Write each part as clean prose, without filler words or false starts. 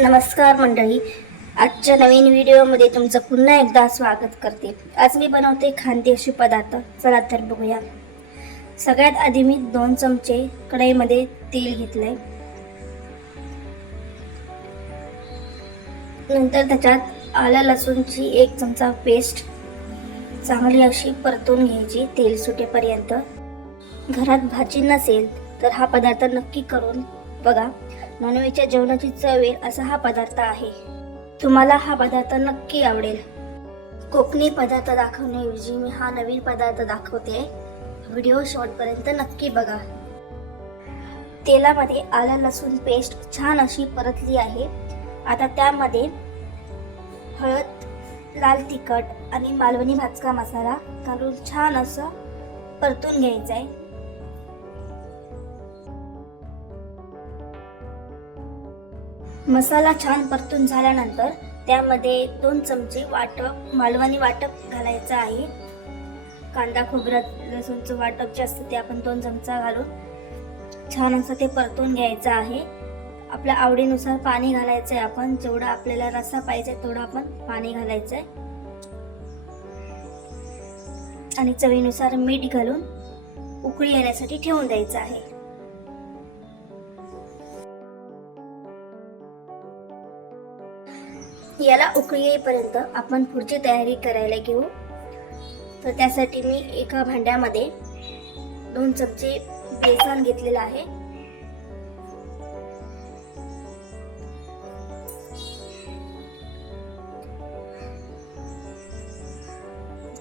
नमस्कार मंडळी, आजच्या नवीन व्हिडिओमध्ये तुमचं पुन्हा एकदा स्वागत करते. आज मी बनवते खानदेशी पदार्थ. चला तर बघूया. सगळ्यात आधी मी 2 चमचे कढईमध्ये तेल घेतले. नंतर त्याच्यात आलं लसूणची 1 चमचा पेस्ट चांगली अशी परतून घ्यायची तेल सुटेपर्यंत. घरात भाजी नसेल तर हा पदार्थ नक्की करून बघा. नॉनव्हेजच्या जेवणाची चव येईल असा हा पदार्थ आहे. तुम्हाला हा पदार्थ नक्की आवडेल. कोकणी पदार्थ दाखवण्याऐवजी मी हा नवीन पदार्थ दाखवते. व्हिडिओ शेवटपर्यंत नक्की बघा. तेलामध्ये आलं लसूण पेस्ट छान अशी परतली आहे. आता त्यामध्ये हळद, लाल तिखट आणि मालवणी भाजका मसाला घालून छान असं परतून घ्यायचं आहे. मसाला छान परतून झाल्यानंतर त्यामध्ये 2 चमचे मालवणी वाटप घालायचं आहे. कांदा खोबरा लसूणचं वाटप जे असतं ते आपण 2 चमचा घालून छान असं ते परतून घ्यायचं आहे. आपल्या आवडीनुसार पाणी घालायचं आहे. आपण जेवढा आपल्याला रस्सा पाहिजे तेवढं आपण पाणी घालायचं आहे आणि चवीनुसार मीठ घालून उकळी येण्यासाठी ठेवून द्यायचं आहे. याला उकळी येईपर्यंत आपण पुढची तयारी करायला घेऊ. तर त्यासाठी मी एका भांड्यामध्ये 2 चमचे बेसन घेतलेलं आहे.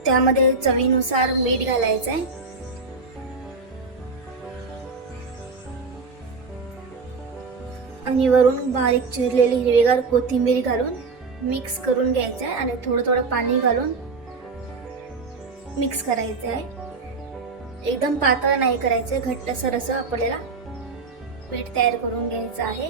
त्यामध्ये चवीनुसार मीठ घालायचं आहे. आणि वरून बारीक चिरलेली हिरवीगार कोथिंबीर घालून मिक्स करून घ्यायचं आहे आणि थोडं थोडं पाणी घालून मिक्स करायचं आहे. एकदम पातळ नाही करायचं, घट्टसर असं आपल्याला पीठ तयार करून घ्यायचं आहे.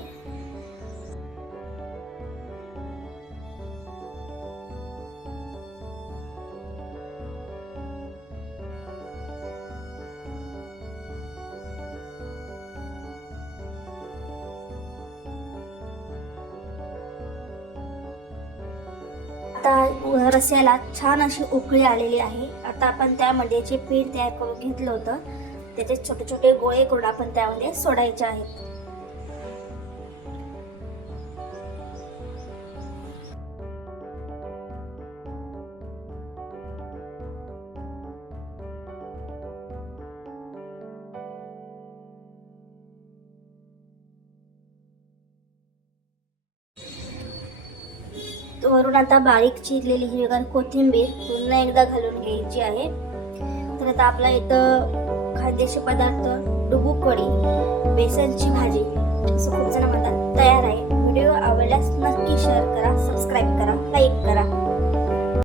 आता रस्स्याला छान अशी उकळी आलेली आहे. आता आपण त्यामध्ये जे पीठ तयार करून घेतलं होतं त्याचे छोटे छोटे गोळे करून आपण त्यामध्ये सोडायचे आहेत. वरून आता बारीक चिरलेली हिरवीगार कोथिंबीर पुन्हा एकदा घालून घ्यायची आहे. तर आता आपला इथं खानदेशी पदार्थ डुबुक कढी, बेसनची भाजी असं खूप जण म्हणतात